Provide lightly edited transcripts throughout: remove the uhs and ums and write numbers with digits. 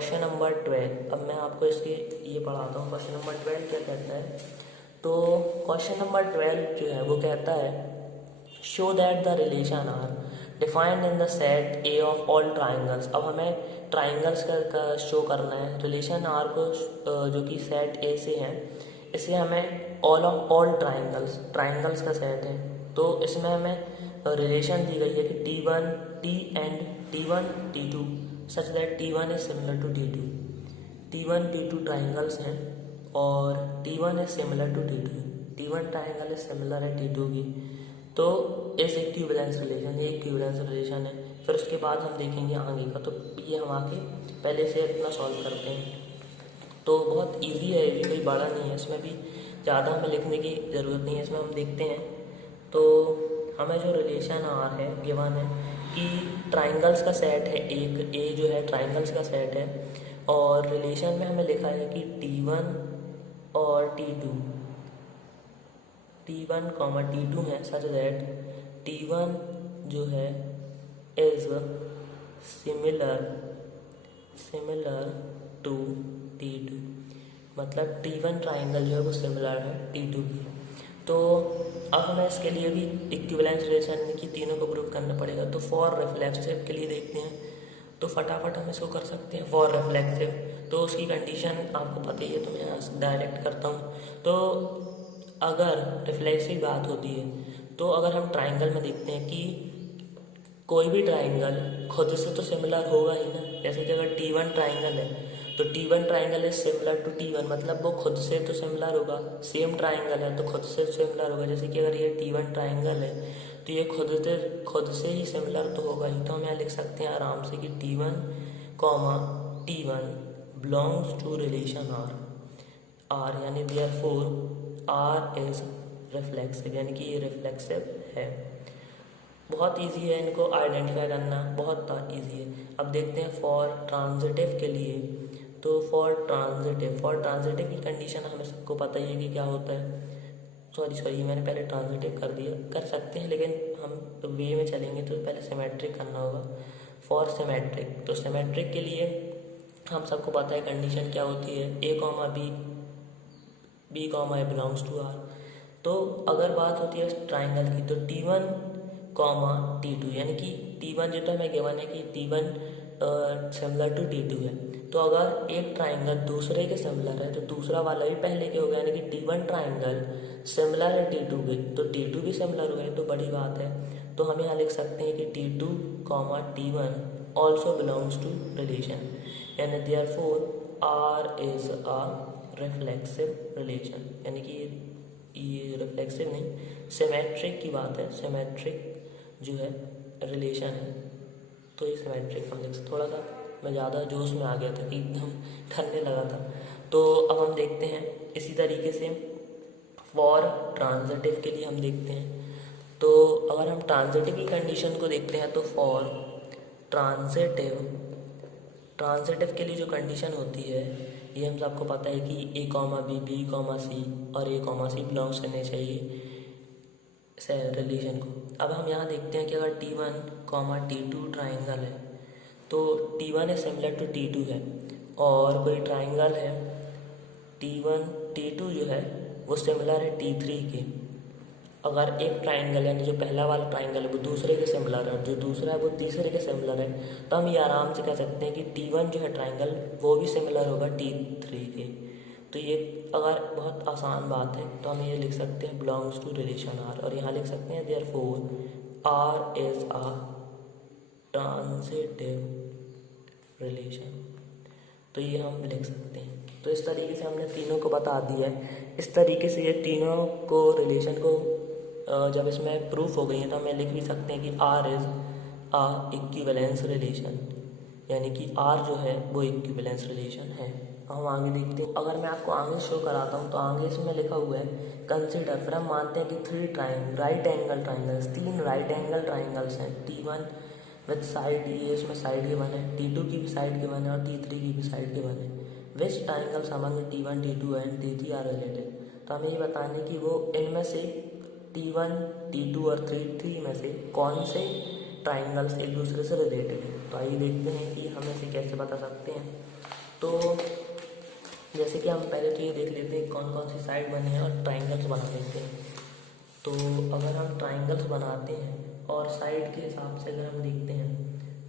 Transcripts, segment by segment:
Question number 12। अब मैं आपको इसके ये पढ़ाता हूँ। क्वेश्चन नंबर 12 क्या कहता है? तो क्वेश्चन नंबर 12 जो है वो कहता है show that the relation are defined in the set A of all triangles. अब हमें ट्राइंगल्स का शो करना है। रिलेशन आर को जो कि सेट ए से है, इसे हमें ऑल ऑफ ऑल ट्राइंगल्स का सेट है। तो इसमें हमें रिलेशन दी गई है कि T1 T and T1 T2 such that T1 is similar to T2। T1 T2 triangles हैं और T1 is similar to T2। T1 triangle is similar है T2 की। तो इस इक्विवेलेंस रिलेशन, ये इक्विवेलेंस रिलेशन है। फिर उसके बाद हम देखेंगे आगे का। तो ये हम आके पहले से इतना सॉल्व करते हैं। तो बहुत इजी है, ये भी कोई बड़ा नहीं है, इसमें भी ज़्यादा हमें लिखने की ज़रूरत नहीं है। इसमें हम देखते हैं तो हमें जो रिलेशन आर है गिवन है कि ट्राइंगल्स का सेट है, एक ए जो है ट्राइंगल्स का सेट है और रिलेशन में हमें लिखा है कि T1 और T2 T1, T2 है सच दैट T1 जो है इज सिमिलर टू T2। मतलब T1 ट्राइंगल जो है वो सिमिलर है T2 की। तो अब हमें इसके लिए भी इक्विवेलेंस रिलेशन की तीनों को प्रूव करना पड़ेगा। तो फॉर रिफ्लेक्सिव के लिए देखते हैं, तो फटाफट हम इसको कर सकते हैं। फॉर रिफ्लेक्सिव तो उसकी कंडीशन आपको पता ही है, तो मैं यहाँ से डायरेक्ट करता हूँ। तो अगर रिफ्लेक्सिव बात होती है तो अगर हम ट्राइंगल में देखते हैं कि कोई भी ट्राइंगल खुद से तो सिमिलर होगा ही ना। जैसे कि अगर T1 ट्राइंगल है तो T1 triangle is similar to T1, मतलब वो खुद से तो सिमिलर होगा। सेम ट्राइंगल है तो खुद से सिमिलर होगा। जैसे कि अगर ये T1 ट्राइंगल है तो ये खुद से ही सिमिलर तो होगा ही। तो हम यहाँ लिख सकते हैं आराम से कि T1, T1 belongs to relation R यानी देयरफॉर R इज रिफ्लेक्सिव, यानी कि ये रिफ्लेक्सिव है। बहुत इजी है इनको आइडेंटिफाई करना, बहुत इजी है। अब देखते हैं फॉर ट्रांजिटिव के लिए। तो फॉर ट्रांजिटिव की कंडीशन हमें सबको पता ही है कि क्या होता है। सॉरी मैंने पहले ट्रांजिटिव कर दिया, कर सकते हैं लेकिन हम वे में चलेंगे तो पहले सिमेट्रिक करना होगा। फॉर सिमेट्रिक, तो सिमेट्रिक के लिए हम सबको पता है कंडीशन क्या होती है, B, A belongs to R। तो अगर बात होती है ट्राइंगल की तो T1, T2 यानी कि T1 जो तो हमें गिवन है कि T1 सिमिलर टू T2 है। तो अगर एक ट्राइंगल दूसरे के सिमिलर है तो दूसरा वाला भी पहले के हो गया, यानी कि T1 ट्राइंगल सिमिलर है T2 के तो T2 भी सिमिलर हो गए, तो बड़ी बात है। तो हम यहाँ लिख सकते हैं कि T2, T1 also belongs to relation, यानी therefore R is a reflexive relation. यानी कि ये रिफ्लेक्सिव नहीं, सिमेट्रिक की बात है। सिमेट्रिक जो है रिलेशन है, तो ये सिमेट्रिक हम देख सकते। थोड़ा सा मैं ज़्यादा जोश में आ गया था कि एकदम करने लगा था। तो अब हम देखते हैं इसी तरीके से फॉर ट्रांजिटिव के लिए हम देखते हैं। तो अगर हम ट्रांजिटिव की कंडीशन को देखते हैं तो फॉर ट्रांजिटिव के लिए जो कंडीशन होती है ये हम सबको पता है कि A, B, B, C और A, C बिलोंग्स करने चाहिए रिलेशन को। अब हम यहाँ देखते हैं कि अगर T1, T2 ट्राइंगल है तो T1 is similar to T2 है और कोई ट्राइंगल है T1, T2 जो है वो सिमिलर है T3 के। अगर एक ट्राइंगल यानी जो पहला वाला ट्राइंगल है वो दूसरे के सिमिलर है और जो दूसरा है वो तीसरे के सिमिलर है, तो हम ये आराम से कह सकते हैं कि T1 जो है ट्राइंगल वो भी सिमिलर होगा T3 के। तो ये अगर बहुत आसान बात है तो हम ये लिख सकते हैं बिलोंग्स टू रिलेशन R, और यहाँ लिख सकते हैं therefore R is a transitive relation. तो ये हम लिख सकते हैं। तो इस तरीके से हमने तीनों को बता दिया है। इस तरीके से ये तीनों को रिलेशन को जब इसमें प्रूफ हो गई है तो हमें लिख भी सकते हैं कि R is a equivalence relation, यानी कि R जो है वो इक्विवेलेंस रिलेशन है। हम आगे देखते हैं। अगर मैं आपको आगे शो कराता हूँ तो आगे इसमें लिखा हुआ है कंसिडर। फिर हम मानते हैं कि 3 right angle triangles, 3 right angle triangles हैं। T1 विद साइड, ये इसमें साइड गिवन है, T2 की भी साइड गिवन है और T3 की भी साइड गिवन है। Which triangles among T1, T2 and T3 are related. तो हमें ये बताने कि वो इनमें से T1, T2 और T3 में से कौन से ट्राइंगल्स एक दूसरे से रिलेटेड है। तो आइए देखते हैं कि हम इसे कैसे बता सकते हैं। तो जैसे कि हम पहले तो ये देख लेते हैं कौन कौन सी साइड बने हैं और ट्राइंगल्स बना लेते हैं। तो अगर हम ट्राइंगल्स बनाते हैं और साइड के हिसाब से अगर हम देखते हैं,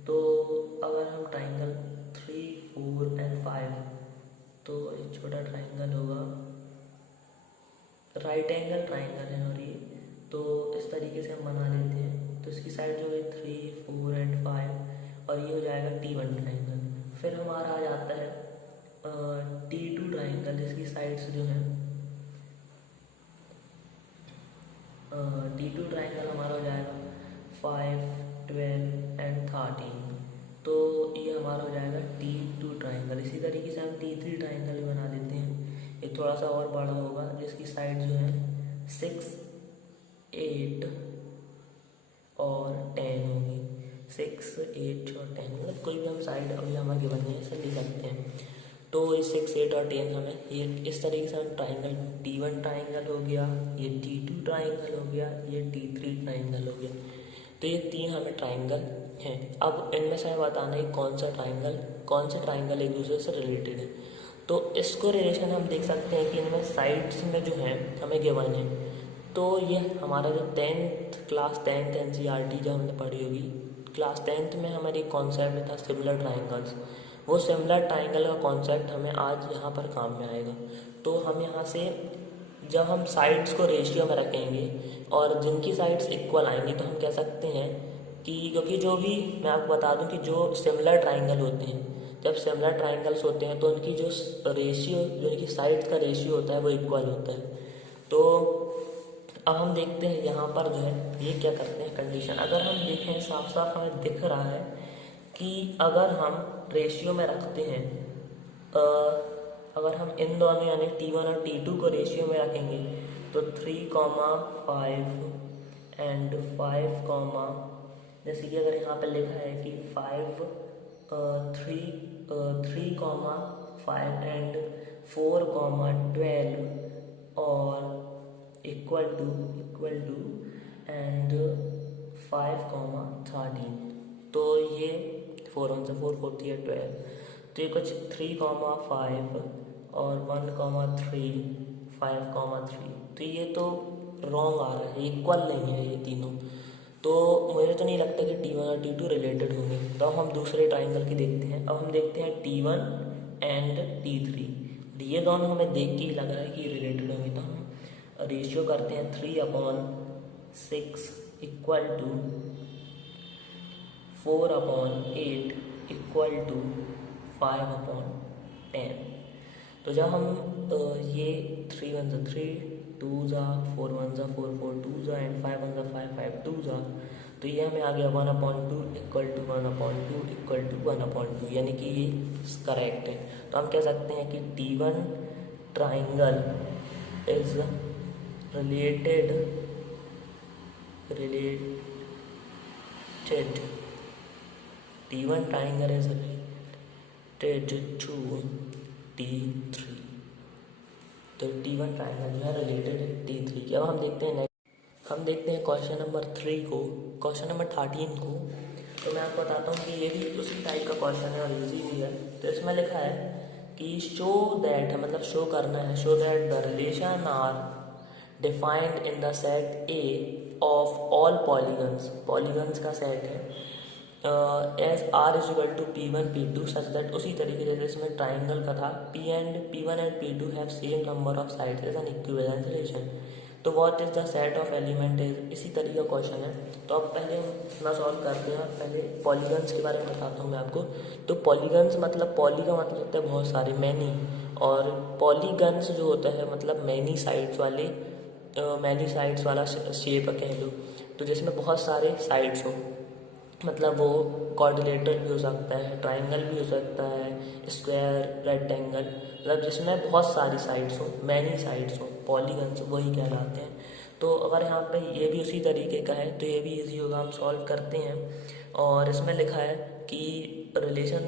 तो अगर हम ट्राइंगल 3, 4 एंड 5, तो एक छोटा ट्राइंगल होगा, राइट एंगल ट्राइंगल है और ये, तो इस तरीके से हम बना लेते हैं। तो इसकी साइड जो है 3, 4 एंड 5 और ये हो जाएगा T1 ट्राइंगल। फिर हमारा आ जाता है T2 ट्राइंगल, जिसकी साइड्स जो हैं T2 ट्राइंगल हमारा हो जाएगा 5, 12 एंड 13। तो ये हमारा हो जाएगा T2 ट्राइंगल। इसी तरीके से हम T3 ट्राइंगल भी बना लेते हैं। ये थोड़ा सा और बड़ा होगा, जिसकी साइड जो है 6, 8 और 10 होगी। 6, 8 और 10, मतलब कोई भी हम साइड अभी हमें गिवन नहीं है, इसे ले सकते हैं। तो ये 6, 8 और 10 हमें ये इस तरीके से हम ट्राइंगल T1 ट्राइंगल हो गया, ये T2 ट्राइंगल हो गया, ये T3 ट्राइंगल हो गया। तो ये 3 हमें ट्राइंगल हैं। अब इनमें से हमें बताना है कौन से ट्राइंगल एक दूसरे से रिलेटेड है। तो इसको रिलेशन हम देख सकते हैं कि इनमें साइड्स में जो है हमें गिवन है। तो ये हमारा जो क्लास 10th NCERT जो हमने पढ़ी होगी, क्लास 10th में हमारी कॉन्सेप्ट था सिमिलर ट्राइंगल्स। वो सिमिलर ट्राइंगल का कॉन्सेप्ट हमें आज यहाँ पर काम में आएगा। तो हम यहाँ से जब हम साइड्स को रेशियो में रखेंगे और जिनकी साइड्स इक्वल आएंगी, तो हम कह सकते हैं कि, क्योंकि जो भी मैं आपको बता दूं कि जो सिमिलर ट्राइंगल होते हैं, जब सिमिलर ट्राइंगल्स होते हैं तो उनकी जो रेशियो, जो उनकी साइड्स का रेशियो होता है वो इक्वल होता है। तो अब हम देखते हैं यहाँ पर जो है ये क्या करते हैं कंडीशन। अगर हम देखें साफ साफ हमें दिख रहा है कि अगर हम रेशियो में रखते हैं, अगर हम इन दोनों यानी T1 और T2 को रेशियो में रखेंगे, तो 3,5 एंड 5, जैसे कि अगर यहाँ पर लिखा है कि 5, 3,5 एंड 4,12 और इक्वल टू एंड 5,13। तो ये 4 1 से 4 होती है 12। तो ये कुछ 3,5 और 1,3, 5,3। तो ये तो रॉन्ग आ रहा है, इक्वल नहीं है ये तीनों। तो मुझे तो नहीं लगता कि T1 और T2 रिलेटेड होंगे। तो अब हम दूसरे ट्राइंगल की देखते हैं। अब हम देखते हैं T1 एंड T3। ये दोनों हमें देख के ही लग रहा है कि रिलेटेड होंगे। तो हम रेशियो करते हैं 3/6 इक्वल टू 4/8 इक्वल टू 5/10। तो जब हम ये 3 1 ज़ा 3, 2 ज़ा 4, 1 ज़ा 4, 4 2 ज़ा एंड 5 1 ज़ा 5, 5 2 ज़ा, तो ये हमें आ गया 1/2 इक्वल टू 1/2 इक्वल टू 1/2, यानी कि ये करेक्ट है। तो हम कह सकते हैं कि T1 triangle is related T1 triangle is related to T3। तो T1 ट्राइंगल जो है रिलेटेड है T3 की। अब हम देखते हैं नेक्स्ट, हम देखते हैं क्वेश्चन नंबर 3 को, क्वेश्चन नंबर 13 को। तो मैं आपको बताता हूँ कि ये भी उसी टाइप का क्वेश्चन है और इजी भी है। तो इसमें लिखा है कि शो दैट, मतलब शो करना है, show that the relation are defined in the set A of all polygons का सेट है, as R is equal to P1 P2 such that, उसी तरीके से इसमें ट्राइंगल का था P1 and P2 have same number of sides as an equivalence relation. तो what is the set of element is, इसी तरीके का क्वेश्चन है। तो अब पहले हम इतना सॉल्व करते हैं। पहले पॉलीगन्स के बारे में बताता हूँ मैं आपको। तो पॉलीगन्स मतलब, पॉली का मतलब होता है बहुत सारे, मैनी, और पॉलीगन्स जो होता है मतलब मैनी साइड्स वाला शेप कह लो। तो जिसमें बहुत सारे साइड्स हो, मतलब वो क्वाड्रिलेटरल भी हो सकता है, ट्राइंगल भी हो सकता है, स्क्वायर, रेक्टेंगल, मतलब जिसमें बहुत सारी साइड्स हो, मैनी साइड्स हो, पॉलीगन्स वही कहलाते हैं। तो अगर यहाँ पे ये भी उसी तरीके का है तो ये भी इजी होगा, हम सॉल्व करते हैं। और इसमें लिखा है कि रिलेशन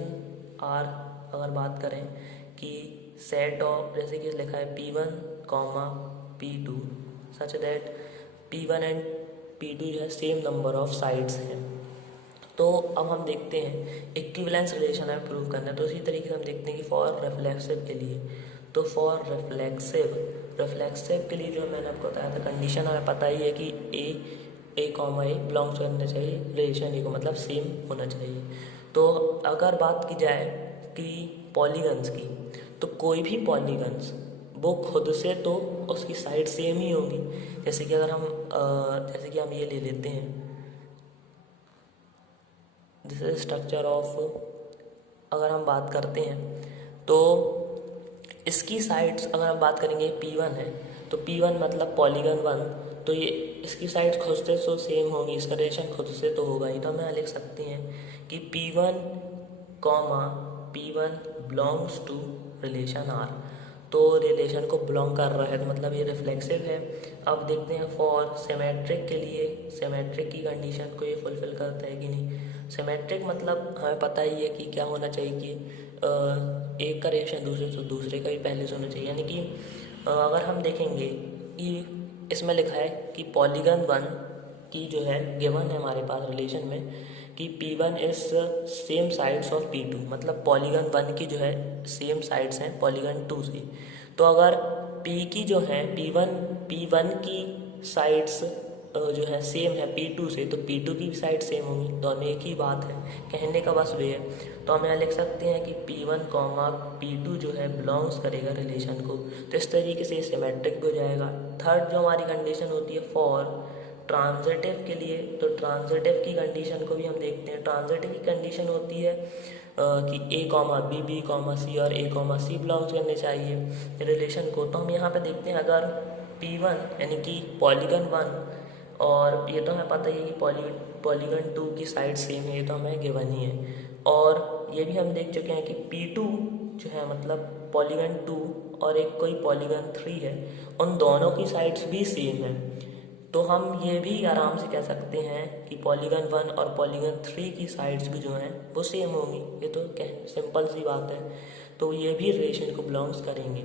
आर, अगर बात करें कि सेट ऑफ, जैसे कि लिखा है P1, P2 such that P1 and P2 जो है सेम नंबर ऑफ साइड्स हैं। तो अब हम देखते हैं इक्विवेलेंस रिलेशन हमें प्रूव करना है। तो इसी तरीके से हम देखते हैं कि फॉर रिफ्लेक्सिव के लिए, तो फॉर रिफ्लेक्सिव के लिए जो मैंने आपको बताया था कंडीशन हमें पता ही है कि ए कॉमा ए बिलोंग्स करना चाहिए रिलेशन ए को, मतलब सेम होना चाहिए। तो अगर बात की जाए कि पॉलीगन्स की, तो कोई भी पॉलीगन्स वो खुद से तो उसकी साइड सेम ही होगी। जैसे कि अगर हम ये ले लेते हैं, दिस इज स्ट्रक्चर ऑफ, अगर हम बात करते हैं तो इसकी साइड्स अगर हम बात करेंगे P1 है, तो P1 मतलब पॉलीगन 1, तो ये इसकी साइड खुद से तो सेम होगी, इसका रिलेशन खुद से तो होगा ही। तो हम यहाँ लिख सकते हैं कि P1 comma P1 belongs to relation R, तो रिलेशन को बिलोंग कर रहा है, तो मतलब ये रिफ्लेक्सिव है। अब देखते हैं फॉर सिमेट्रिक के लिए, सिमेट्रिक की कंडीशन को ये फुलफिल करता है कि नहीं। सिमेट्रिक मतलब हमें पता ही है कि क्या होना चाहिए कि एक का रिएक्शन दूसरे से दूसरे का भी पहले से होना चाहिए। यानी कि अगर हम देखेंगे कि इसमें लिखा है कि पॉलीगन 1 की जो है गिवन है हमारे पास रिलेशन में कि P1 is same sides of P2, मतलब पॉलीगन 1 की जो है सेम साइड्स हैं पॉलीगन 2 से। तो अगर P की जो है P1 की साइड्स जो है सेम है P2 से, तो P2 की भी साइड सेम होंगी, दोनों एक ही बात है, कहने का बस वे है। तो हम यहाँ लिख सकते हैं कि P1 कॉमा P2 जो है बिलोंग्स करेगा रिलेशन को, तो इस तरीके से सिमेट्रिक भी हो जाएगा। थर्ड जो हमारी कंडीशन होती है फॉर ट्रांजिटिव के लिए, तो ट्रांजिटिव की कंडीशन को भी हम देखते हैं। ट्रांजिटिव की कंडीशन होती है कि A comma B, B comma C और A कॉमा C बिलोंग्स करने चाहिए रिलेशन को। तो हम यहाँ पे देखते हैं अगर P1 यानी कि पॉलीगन 1, और ये तो हमें पता ही है कि पॉलीगन 2 की साइड सेम है, ये तो हमें गिवन ही है। और ये भी हम देख चुके हैं कि P2 जो है मतलब पॉलीगन 2 और एक कोई पॉलीगन 3 है, उन दोनों की साइड्स भी सेम है। तो हम ये भी आराम से कह सकते हैं कि पॉलीगन 1 और पॉलीगन 3 की साइड्स भी जो हैं वो सेम होंगी। ये तो सिंपल सी बात है, तो ये भी रिलेशन को बिलोंग्स करेंगे।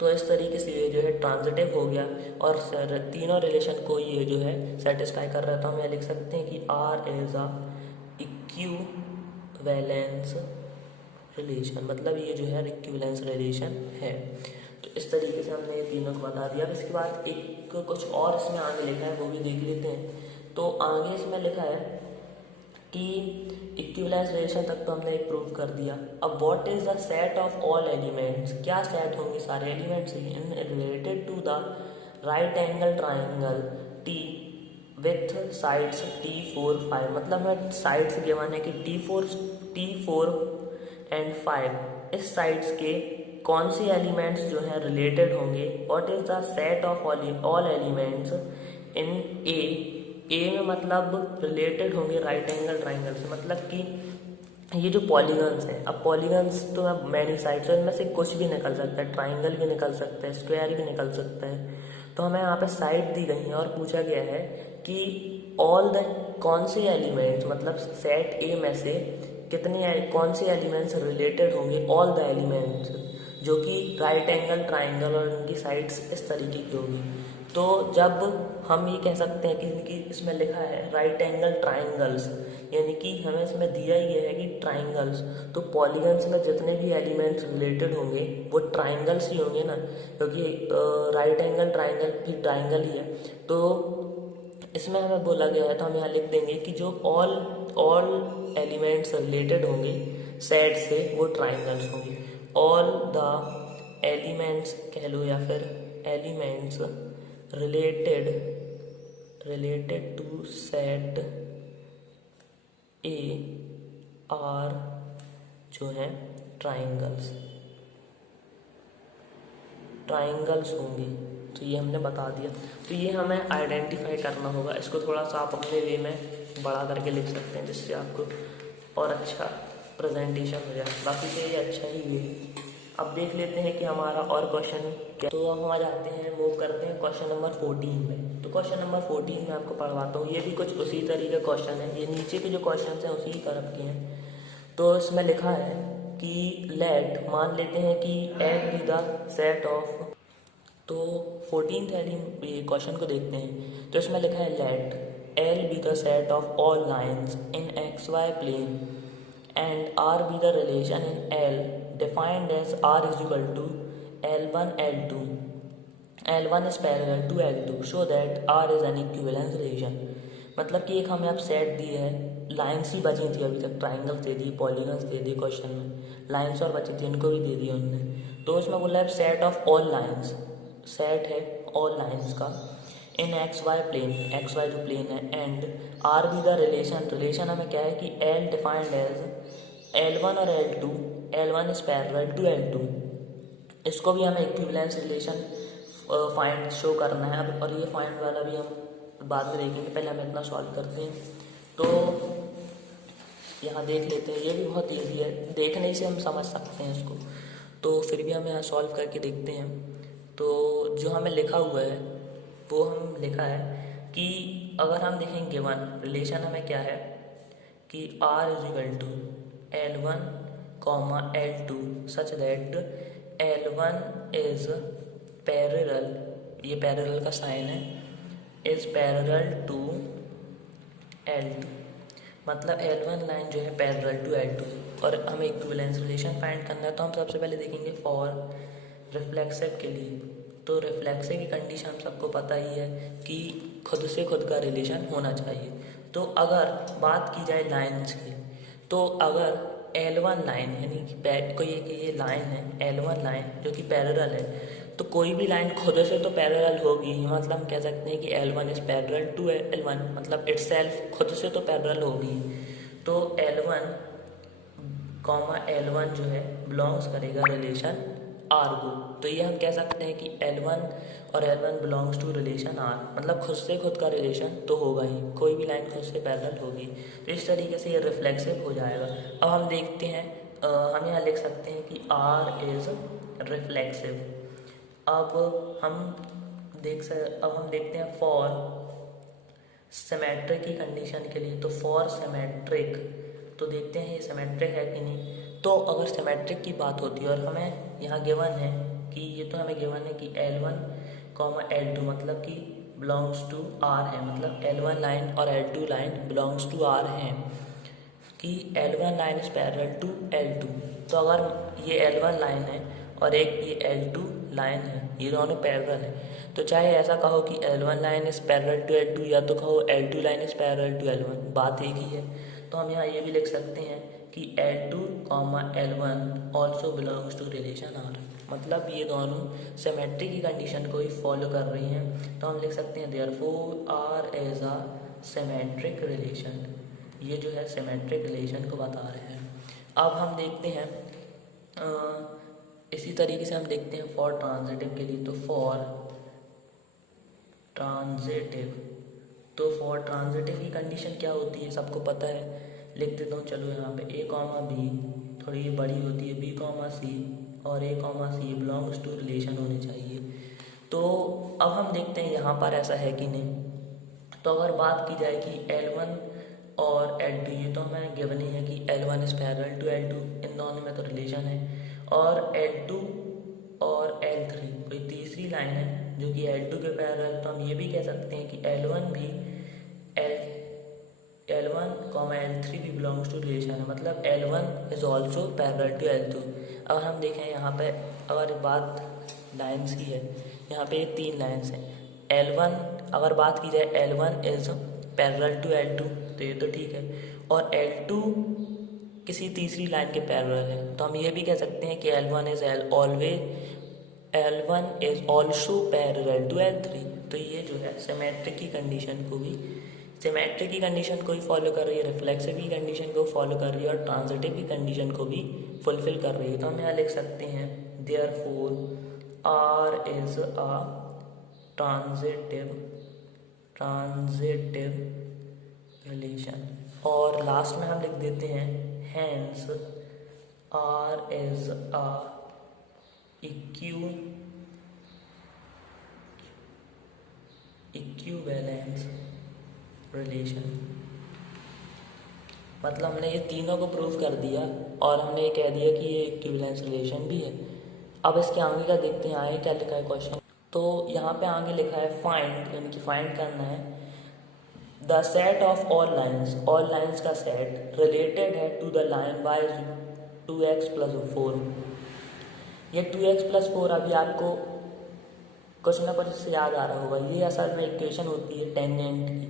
तो इस तरीके से ये जो है ट्रांजिटिव हो गया और तीनों रिलेशन को ये जो है सेटिस्फाई कर रहा है। तो हम ये लिख सकते हैं कि R is a equivalence relation, मतलब ये जो है इक्विवेलेंस रिलेशन है। तो इस तरीके से हमने ये तीनों को बता दिया। अब इसके बाद एक कुछ और इसमें आगे लिखा है, वो भी देख लेते हैं। तो आगे इसमें लिखा है कि इक्विवेलेंस रिलेशन तक तो हमने एक प्रूव कर दिया। अब what is the set of all elements, क्या सेट होंगे सारे elements in related to the right angle triangle T with sides T4 5, मतलब हमें साइड्स गिवन है कि T4 एंड 5, इस साइड्स के कौन से एलिमेंट्स जो हैं रिलेटेड होंगे। What is the set of all elements in A में मतलब रिलेटेड होंगे राइट एंगल ट्राइंगल से, मतलब कि ये जो पॉलीगन्स हैं, अब पॉलीगन्स तो अब मैनी साइड्स हैं, इनमें से कुछ भी निकल सकता है, ट्राइंगल भी निकल सकता है, स्क्वायर भी निकल सकता है। तो हमें यहाँ पे साइड दी गई है और पूछा गया है कि ऑल द कौन से एलिमेंट्स, मतलब सेट ए में से कौन से एलिमेंट्स रिलेटेड होंगे ऑल द एलिमेंट्स जो कि राइट एंगल ट्राइंगल और इनकी साइड्स इस तरीके की होगी। तो जब हम ये कह सकते हैं कि इनकी इसमें लिखा है राइट एंगल ट्राइंगल्स, यानी कि हमें इसमें दिया ही है कि ट्राइंगल्स, तो पॉलीगन्स में जितने भी एलिमेंट्स रिलेटेड होंगे वो ट्राइंगल्स ही होंगे ना, क्योंकि राइट एंगल ट्राइंगल भी ट्राइंगल ही है। तो इसमें हमें बोला गया है, तो हम यहाँ लिख देंगे कि जो ऑल एलिमेंट्स रिलेटेड होंगे सेट से वो ट्राइंगल्स होंगे। ऑल द एलिमेंट्स कह लो या फिर elements related to set A R जो है ट्राइंगल्स होंगे। तो ये हमने बता दिया। तो ये हमें आइडेंटिफाई करना होगा, इसको थोड़ा सा आप अपने वे में बड़ा करके लिख सकते हैं जिससे आपको और अच्छा प्रेजेंटेशन हो जाए। बाकी तो ये अच्छा ही है। अब देख लेते हैं कि हमारा और क्वेश्चन क्या। तो हम आ जाते हैं, मूव करते हैं क्वेश्चन नंबर 14 में। तो क्वेश्चन नंबर 14 में आपको पढ़वाता हूँ। ये भी कुछ उसी तरीके क्वेश्चन है, ये नीचे के जो क्वेश्चन हैं उसी तरफ के हैं। तो इसमें लिखा है कि लेट, मान लेते हैं कि egg be the set of, तो 14th क्वेश्चन को देखते हैं। तो इसमें लिखा है late L be the set of all lines in xy plane and R be the relation in L defined as R is equal to L1 L2. L1 is parallel to L2 so that R is an equivalence relation. मतलब कि एक हमें अब set दी है, lines ही बची थी अभी तक, ट्राइंगल्स दे दी, पॉलीगन्स दे दिए क्वेश्चन में, लाइन्स और बची थी इनको भी दे दिया उन्होंने। तो उसमें बोला है set of all lines, set है ऑल लाइन्स का in X Y plane, X Y जो प्लेन है, and R be the relation, relation हमें क्या है कि एल डिफाइंड एज L1 और L2, L1 is parallel to L2, इसको भी हमें इक्विवेलेंस रिलेशन फाइंड शो करना है अब, और ये फाइंड वाला भी हम बाद में देखेंगे, पहले हम इतना सॉल्व करते हैं। तो यहाँ देख लेते हैं, ये भी बहुत ईजी है, देखने से हम समझ सकते हैं इसको, तो फिर भी हम यहाँ सॉल्व करके देखते हैं। तो जो हमें लिखा हुआ है वो हम लिखा है कि अगर हम देखें गिवन रिलेशन हमें क्या है कि R is equal to L1 comma L2 such that L1 is parallel, ये पैरेलल का साइन है, इज पैरेलल टू L2, मतलब L1 लाइन जो है पैरेलल टू L2, और हमें इक्विवेलेंस रिलेशन फाइंड करना है। तो हम सबसे पहले देखेंगे फॉर रिफ्लेक्सिव के लिए। तो रिफ्लेक्सिव की कंडीशन हम सबको पता ही है कि खुद से खुद का रिलेशन होना चाहिए। तो अगर बात की जाए लाइन्स की, तो अगर L1 लाइन यानी कि कोई ये लाइन है L1 लाइन जो कि पैरेलल है, तो कोई भी लाइन खुद से तो पैरेलल होगी, मतलब हम कह सकते हैं कि L1 is parallel to L1, मतलब इटसेल्फ खुद से तो पैरेलल होगी। तो L1 कॉमा L1 जो है बिलोंग्स करेगा रिलेशन R को, तो ये हम कह सकते हैं कि L1 और L1 belongs to relation R, मतलब खुद से खुद का रिलेशन तो होगा ही, कोई भी लाइन खुद से पैरेलल होगी, तो इस तरीके से ये रिफ्लेक्सिव हो जाएगा। अब हम देखते हैं, हम यहाँ लिख सकते हैं कि R इज रिफ्लेक्सिव। अब हम देखते हैं फॉर सिमेट्रिक की कंडीशन के लिए। तो फॉर सिमेट्रिक, तो देखते हैं ये सिमेट्रिक है कि नहीं। तो अगर सिमेट्रिक की बात होती है और हमें यहाँ गिवन है कि ये तो हमें गिवन है कि L1 कॉमा L2 मतलब कि बिलोंग्स टू R है, मतलब L1 लाइन और L2 line belongs to R हैं, कि L1 line is parallel to L2। तो अगर ये L1 लाइन है और एक ये L2 लाइन है, ये दोनों पैरेलल है, तो चाहे ऐसा कहो कि L1 line is parallel to L2 या तो कहो L2 line is parallel to L1, बात एक ही है। तो हम यहाँ ये भी लिख सकते हैं कि L2 comma L1 also belongs to relation R, मतलब ये दोनों सिमेट्री की कंडीशन को ही फॉलो कर रही हैं। तो हम लिख सकते हैं therefore R is a symmetric relation, ये जो है सिमेट्रिक रिलेशन को बता रहे हैं। अब हम देखते हैं इसी तरीके से हम देखते हैं फॉर ट्रांजिटिव के लिए। तो फॉर ट्रांजिटिव, तो फॉर ट्रांजिटिव की कंडीशन क्या होती है सबको पता है, लिख देता हूँ चलो यहाँ पे A कॉमा B, थोड़ी ये बड़ी होती है, B कॉमा C और A comma C belongs to relation होने चाहिए। तो अब हम देखते हैं यहाँ पर ऐसा है कि नहीं। तो अगर बात की जाए कि L1 और L2, ये तो हमें गिवन ही है कि L1 is parallel to L2, इन दोनों में तो रिलेशन है, और L2 और L3 कोई तीसरी लाइन है जो कि L2 के पैरेलल, तो हम ये भी कह सकते हैं कि L1 भी L1 कॉमा L3 भी बिलोंग्स टू रिलेशन है, मतलब L1 is also parallel to L2। अब हम देखें यहाँ पे अगर बात लाइन्स की है, यहाँ पे 3 लाइन्स हैं L1, अगर बात की जाए L1 is parallel to L2 तो ये तो ठीक है, और L2 किसी तीसरी लाइन के पैरेलल है, तो हम ये भी कह सकते हैं कि L1 is also parallel to L3। तो ये जो है सिमेट्रिक की कंडीशन को भी, सिमेट्रिक की कंडीशन को ही फॉलो कर रही है, रिफ्लेक्सिव की कंडीशन को फॉलो कर रही है, और ट्रांजिटिव की कंडीशन को भी फुलफिल कर रही है। तो हम यहाँ लिख सकते हैं therefore R is a transitive relation, और लास्ट में हम लिख देते हैं hence R is a equivalence relation, मतलब हमने ये तीनों को प्रूव कर दिया और हमने ये कह दिया कि ये इक्विवेलेंस रिलेशन भी है। अब इसके आगे का देखते हैं, आगे क्या लिखा है क्वेश्चन। तो यहाँ पे आगे लिखा है फाइंड, यानी कि फाइंड करना है the set of all lines का सेट रिलेटेड है to the line y 2x+4। ये 2x+4 अभी आपको कुछ ना कुछ से याद आ रहा होगा। ये असल में इक्वेशन होती है टेंजेंट की,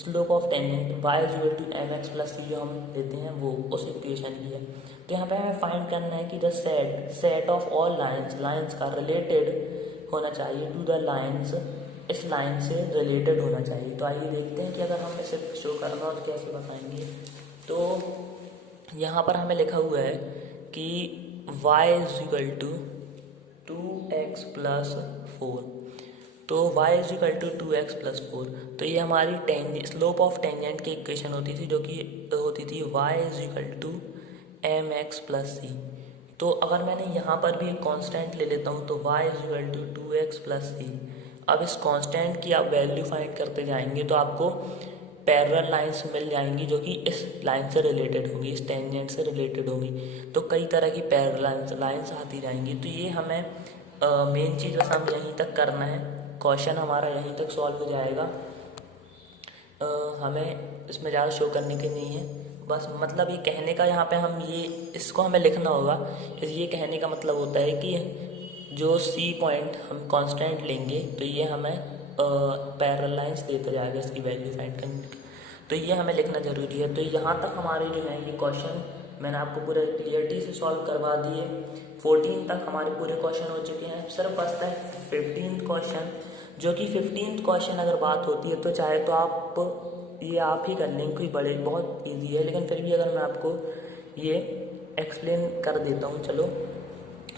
slope of tangent y = mx+c जो हम लेते हैं वो उस इक्वेशन की है। तो यहाँ पे हमें फाइंड करना है कि the set of all lines का रिलेटेड होना चाहिए टू द लाइन्स, इस लाइन से रिलेटेड होना चाहिए। तो आइए देखते हैं कि अगर हम इसे शो करना हो तो कैसे बताएंगे। तो यहाँ पर हमें लिखा हुआ है कि y = 2x+4। तो y = 2x+4, तो ये हमारी स्लोप ऑफ टेंजेंट की इक्वेशन होती थी, जो कि होती थी y = mx+c। तो अगर मैंने यहाँ पर भी एक कांस्टेंट ले लेता हूँ तो y = 2x+c। अब इस कांस्टेंट की आप वैल्यू फाइंड करते जाएंगे तो आपको पैरेलल लाइंस मिल जाएंगी जो कि इस लाइन से रिलेटेड होगी, इस टेंजेंट से रिलेटेड होगी। तो कई तरह की पैरेलल लाइंस आती जाएंगी। तो ये हमें मेन चीज़ बस हम यहीं तक करना है, क्वेश्चन हमारा यहीं तक सॉल्व हो जाएगा। हमें इसमें ज़्यादा शो करने की नहीं है, बस मतलब ये कहने का यहाँ पे हम ये इसको हमें लिखना होगा। ये कहने का मतलब होता है कि जो C पॉइंट हम कांस्टेंट लेंगे तो ये हमें पैरेलल लाइंस देता जाएगा इसकी वैल्यू फाइंड करने की। तो ये हमें लिखना ज़रूरी है। तो यहाँ तक हमारे जो है ये क्वेश्चन मैंने आपको पूरे क्लियरिटी से सॉल्व करवा दिए। 14 तक हमारे पूरे क्वेश्चन हो चुके हैं, सिर्फ बचता है 15th क्वेश्चन, जो कि 15th क्वेश्चन अगर बात होती है तो चाहे तो आप ही कर लेंगे, कोई बड़े बहुत इजी है, लेकिन फिर भी अगर मैं आपको ये एक्सप्लेन कर देता हूँ, चलो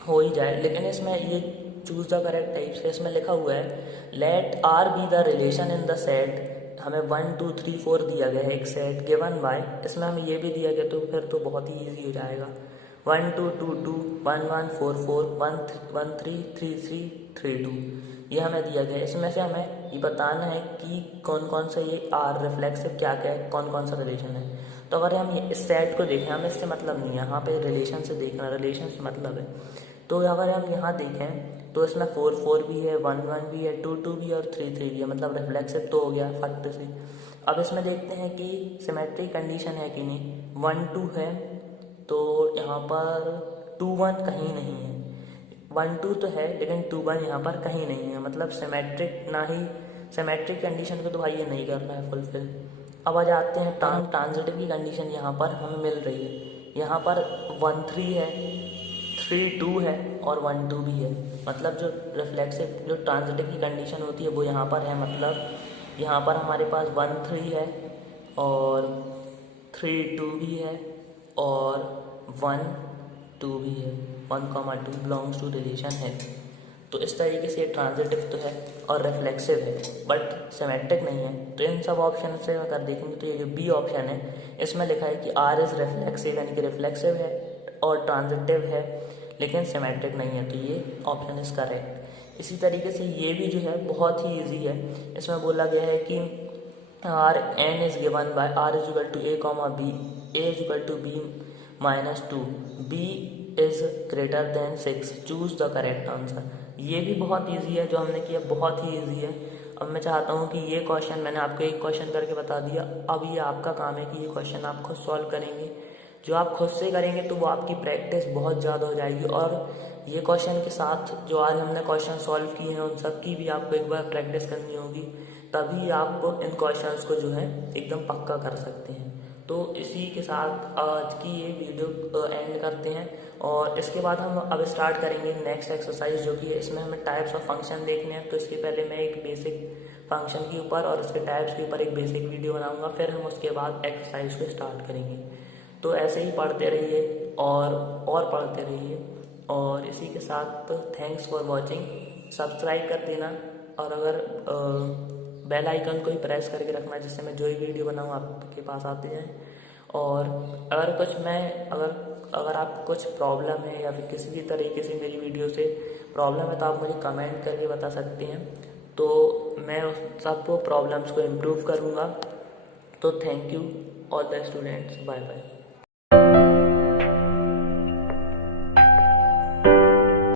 हो ही जाए। लेकिन इसमें ये चूज द करेक्ट टाइप से इसमें लिखा हुआ है let R be the relation in the set. हमें 1 2 3 4 दिया गया है एक सेट गिवन बाय, इसमें हमें ये भी दिया गया तो फिर तो बहुत ही ईजी हो जाएगा। 1 2 2 2 1 1 4 4 1 3 3 3 3 2 ये हमें दिया गया है। इसमें से हमें ये बताना है कि कौन कौन सा ये R रिफ्लेक्सिव क्या क्या है, कौन कौन सा रिलेशन है। तो अगर हम इस सेट को देखें, हमें इससे मतलब नहीं है, यहाँ पे रिलेशन से देखना, रिलेशन से मतलब है। तो अगर हम यहाँ देखें तो इसमें 4 4 भी है, 1 1 भी है, 2 2 भी है और 3 3 भी है, मतलब रिफ्लेक्सिव तो हो गया फट से। अब इसमें देखते हैं कि सिमेट्रिक कंडीशन है कि नहीं। 1 2 है तो यहाँ पर 2 1 कहीं नहीं है, 1 2 तो है लेकिन 2 1 यहाँ पर कहीं नहीं है, मतलब सिमेट्रिक ना ही सिमेट्रिक कंडीशन को तो भाई ये नहीं कर रहा है फुलफिल। अब आ जाते हैं ट्रांजिटिव की कंडीशन यहाँ पर हमें मिल रही है। यहाँ पर 1 3 है, 3 2 है और 1 2 भी है, मतलब जो रिफ्लेक्सिव जो ट्रांजिटिव की कंडीशन होती है वो यहाँ पर है। मतलब यहाँ पर हमारे पास 1 3 है और 3 2 भी है और 1 2 भी है, 1, 2 बिलोंग्स टू रिलेशन है। तो इस तरीके से ट्रांजिटिव तो है और रिफ्लेक्सिव है बट सिमेट्रिक नहीं है। तो इन सब ऑप्शन से अगर देखेंगे तो ये जो बी ऑप्शन है इसमें लिखा है कि R इज रिफ्लेक्सिव, यानी कि रिफ्लेक्सिव है और ट्रांजिटिव है लेकिन सिमेट्रिक नहीं है, तो ये ऑप्शन इज करेक्ट। इसी तरीके से ये भी जो है बहुत ही ईजी है। इसमें बोला गया है कि n is given by R = a, b, a = b -2, b is greater than 6, choose the correct answer. ये भी बहुत इजी है, जो हमने किया बहुत ही इजी है। अब मैं चाहता हूँ कि ये क्वेश्चन मैंने आपको एक क्वेश्चन करके बता दिया, अब ये आपका काम है कि ये क्वेश्चन आप खुद सॉल्व करेंगे। जो आप खुद से करेंगे तो वो आपकी प्रैक्टिस बहुत ज़्यादा हो जाएगी, और ये क्वेश्चन के साथ जो आज हमने क्वेश्चन सॉल्व किए हैं उन सब की भी आपको एक बार प्रैक्टिस करनी होगी, तभी आप इन क्वेश्चंस को जो है एकदम पक्का कर सकते हैं। तो इसी के साथ आज की ये वीडियो एंड करते हैं, और इसके बाद हम अब स्टार्ट करेंगे नेक्स्ट एक्सरसाइज, जो कि इसमें हमें टाइप्स ऑफ फंक्शन देखने हैं। तो इसके पहले मैं एक बेसिक फंक्शन के ऊपर और उसके टाइप्स के ऊपर एक बेसिक वीडियो बनाऊंगा, फिर हम उसके बाद एक्सरसाइज को स्टार्ट करेंगे। तो ऐसे ही पढ़ते रहिए और पढ़ते रहिए, और इसी के साथ थैंक्स फॉर वॉचिंग। सब्सक्राइब कर देना, और अगर बेल आइकन को ही प्रेस करके रखना जिससे मैं जो ही वीडियो बनाऊँ आपके पास आते जाएँ। और अगर आपको कुछ प्रॉब्लम है या फिर किसी भी तरीके से मेरी वीडियो से प्रॉब्लम है तो आप मुझे कमेंट करके बता सकते हैं, तो मैं उस सब प्रॉब्लम्स को इम्प्रूव करूँगा। तो thank you all the students, bye bye.